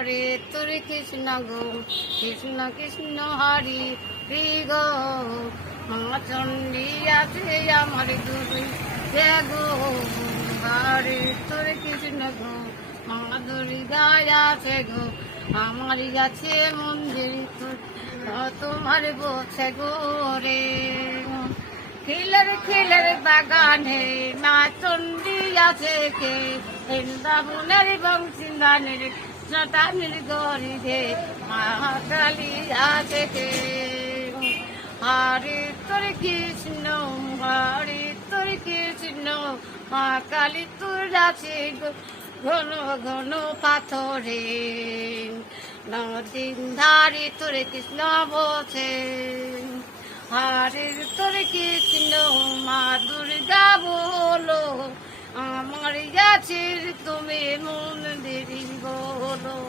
হরে তোরে কৃষ্ণ গো কৃষ্ণ কৃষ্ণ হরি হরি গো মা চণ্ডী আছে আমার গুরু গো হরে তোরে কৃষ্ণ গো মা দুর্গা আছে গো আমার আছে মন্দির তোমার বসে গো রে খিলের বাগানে মা চণ্ডী আছে কে বৃন্দাবনের বংশীদানের জটানির গরিধে মা কালী আছে কে হরে তোর কৃষ্ণ হরে তোর কৃষ্ণ মা কালী তোর আছে ঘন ঘন পাথরে নদীন ধারে তোর কৃষ্ণ বসে হরে তোর কৃষ্ণ মা দুর্গা বলো আমার গাছের তুমি মন্দির বলো।